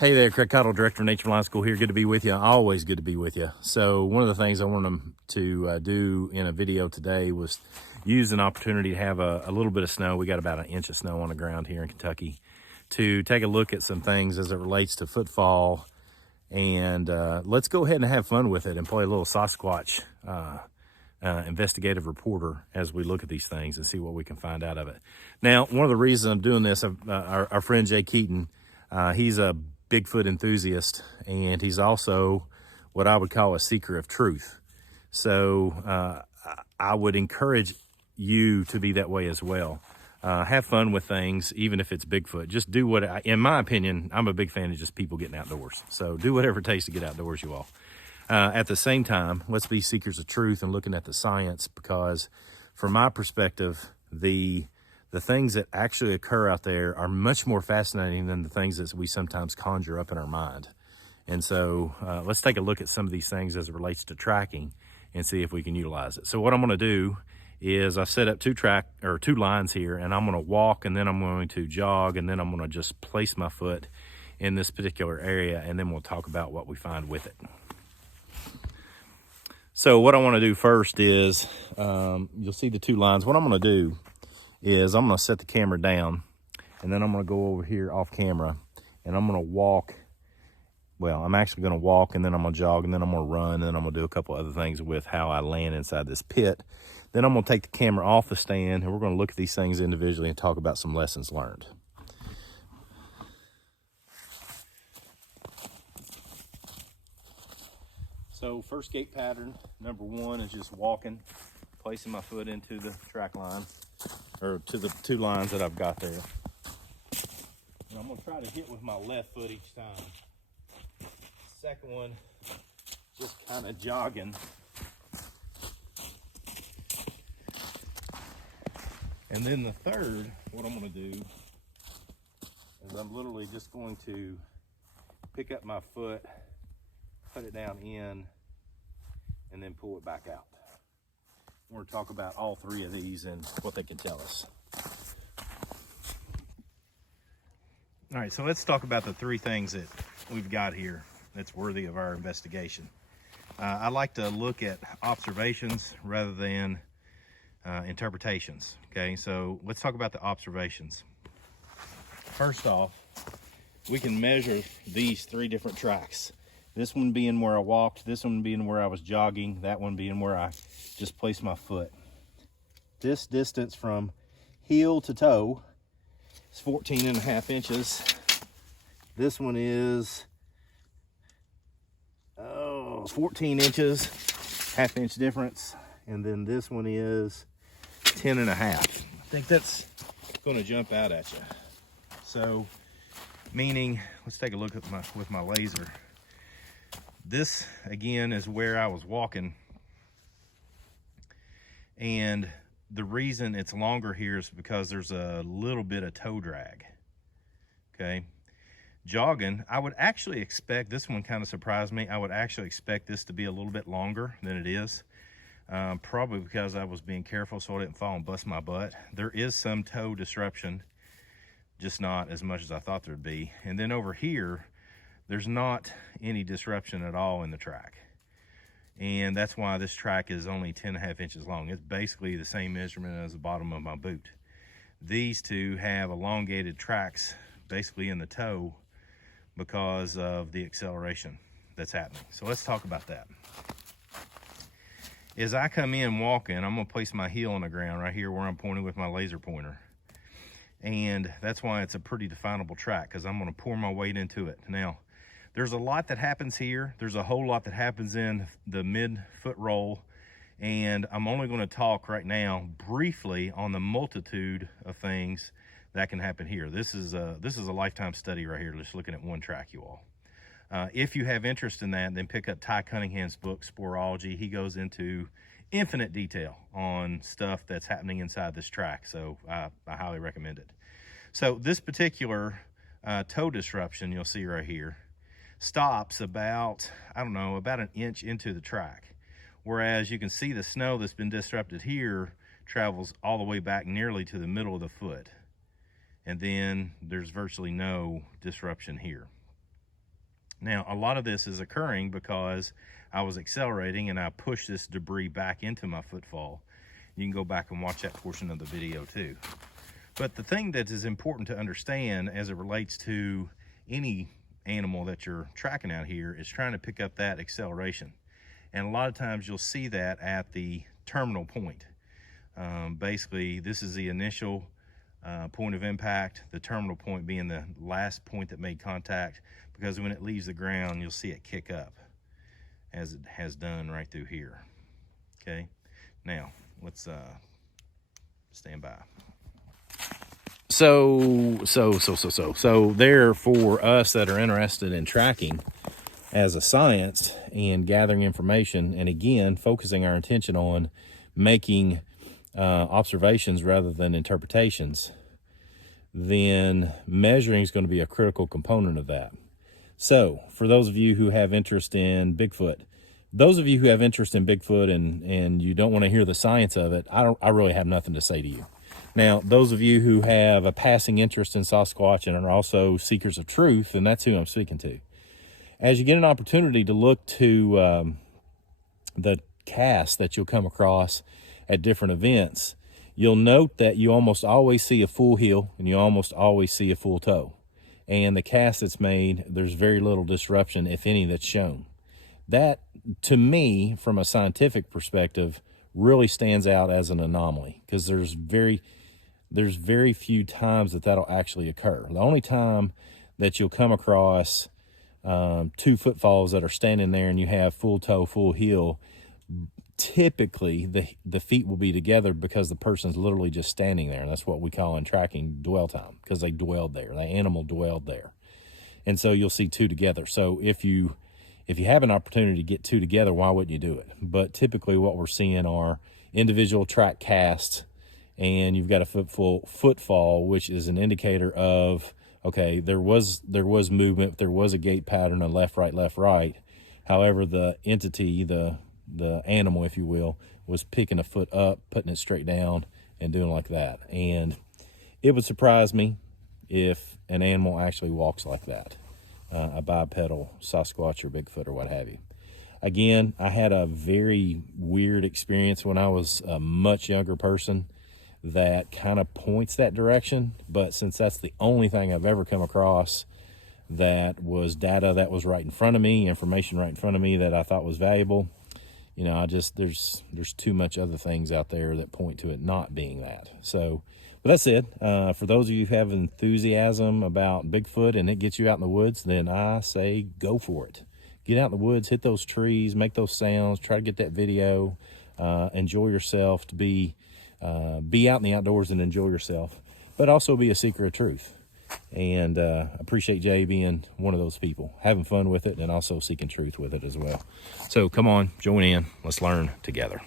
Hey there, Craig Cottle, Director of Nature Flying School here. Good to be with you. Always good to be with you. So one of the things I wanted to do in a video today was use an opportunity to have a little bit of snow. We got about an inch of snow on the ground here in Kentucky, to take a look at some things as it relates to footfall. And let's go ahead and have fun with it and play a little Sasquatch investigative reporter as we look at these things and see what we can find out of it. Now, one of the reasons I'm doing this, our friend Jay Keaton, he's a Bigfoot enthusiast, and he's also what I would call a seeker of truth. So I would encourage you to be that way as well. Have fun with things, even if it's Bigfoot. Just do what, in my opinion, I'm a big fan of just people getting outdoors. So do whatever it takes to get outdoors, you all. At the same time, let's be seekers of truth and looking at the science, because from my perspective, the things that actually occur out there are much more fascinating than the things that we sometimes conjure up in our mind. And so let's take a look at some of these things as it relates to tracking and see if we can utilize it. So what I'm going to do is I set up two lines here, and I'm going to walk, and then I'm going to jog, and then I'm going to just place my foot in this particular area, and then we'll talk about what we find with it. So what I want to do first is, you'll see the two lines. What I'm going to do is I'm going to set the camera down, and then I'm going to go over here off camera, and I'm going to walk. Well, I'm actually going to walk, and then I'm going to jog, and then I'm going to run, and then I'm going to do a couple other things with how I land inside this pit. Then I'm going to take the camera off the stand, and we're going to look at these things individually and talk about some lessons learned. So first gait pattern, number one, is just walking, placing my foot into the track line, or to the two lines that I've got there. And I'm gonna try to hit with my left foot each time. Second one, just kind of jogging. And then the third, what I'm gonna do is I'm literally just going to pick up my foot, put it down in, and then pull it back out. We're going to talk about all three of these and what they can tell us. All right, so let's talk about the three things that we've got here that's worthy of our investigation. I like to look at observations rather than interpretations, okay? So let's talk about the observations. First off, we can measure these three different tracks. This one being where I walked, this one being where I was jogging, that one being where I just placed my foot. This distance from heel to toe is 14.5 inches. This one is 14 inches, half-inch difference. And then this one is 10.5. I think that's gonna jump out at you. So, meaning, let's take a look at with my laser. This, again, is where I was walking, and the reason it's longer here is because there's a little bit of toe drag, okay? Jogging, I would actually expect, this one kind of surprised me, I would actually expect this to be a little bit longer than it is, probably because I was being careful so I didn't fall and bust my butt. There is some toe disruption, just not as much as I thought there'd be. And then over here, there's not any disruption at all in the track. And that's why this track is only 10.5 inches long. It's basically the same measurement as the bottom of my boot. These two have elongated tracks basically in the toe because of the acceleration that's happening. So let's talk about that. As I come in walking, I'm gonna place my heel on the ground right here where I'm pointing with my laser pointer. And that's why it's a pretty definable track, because I'm gonna pour my weight into it. Now, there's a lot that happens here. There's a whole lot that happens in the mid-foot roll, and I'm only going to talk right now briefly on the multitude of things that can happen here. This is a lifetime study right here, just looking at one track, you all. If you have interest in that, then pick up Ty Cunningham's book, Sporology. He goes into infinite detail on stuff that's happening inside this track, so I highly recommend it. So this particular toe disruption you'll see right here stops about, I don't know, about an inch into the track. Whereas you can see the snow that's been disrupted here travels all the way back nearly to the middle of the foot. And then there's virtually no disruption here. Now, a lot of this is occurring because I was accelerating and I pushed this debris back into my footfall. You can go back and watch that portion of the video too. But the thing that is important to understand as it relates to any animal that you're tracking out here is trying to pick up that acceleration. And a lot of times you'll see that at the terminal point. Basically, this is the initial point of impact, the terminal point being the last point that made contact, because when it leaves the ground, you'll see it kick up as it has done right through here. Okay, now let's stand by. So there, for us that are interested in tracking as a science and gathering information, and again, focusing our attention on making observations rather than interpretations, then measuring is going to be a critical component of that. So for those of you who have interest in Bigfoot, and you don't want to hear the science of it, I really have nothing to say to you. Now, those of you who have a passing interest in Sasquatch and are also seekers of truth, and that's who I'm speaking to. As you get an opportunity to look to the cast that you'll come across at different events, you'll note that you almost always see a full heel and you almost always see a full toe. And the cast that's made, there's very little disruption, if any, that's shown. That, to me, from a scientific perspective, really stands out as an anomaly, because there's very few times that that'll actually occur. The only time that you'll come across two footfalls that are standing there and you have full toe, full heel, typically the feet will be together because the person's literally just standing there. And that's what we call in tracking dwell time, because they dwelled there. The animal dwelled there. And so you'll see two together. So if you have an opportunity to get two together, why wouldn't you do it? But typically what we're seeing are individual track casts, and you've got a footfall, which is an indicator of, okay, there was movement, there was a gait pattern of left, right. However, the entity, the animal, if you will, was picking a foot up, putting it straight down, and doing like that. And it would surprise me if an animal actually walks like that, a bipedal Sasquatch or Bigfoot or what have you. Again, I had a very weird experience when I was a much younger person that kind of points that direction, but since that's the only thing I've ever come across that was data that was right in front of me, information right in front of me that I thought was valuable, you know, there's too much other things out there that point to it not being that. So, but that said, for those of you who have enthusiasm about Bigfoot and it gets you out in the woods, then I say go for it. Get out in the woods, hit those trees, make those sounds, try to get that video, enjoy yourself, to be out in the outdoors and enjoy yourself, but also be a seeker of truth. And appreciate Jay being one of those people, having fun with it and also seeking truth with it as well. So come on, join in, let's learn together.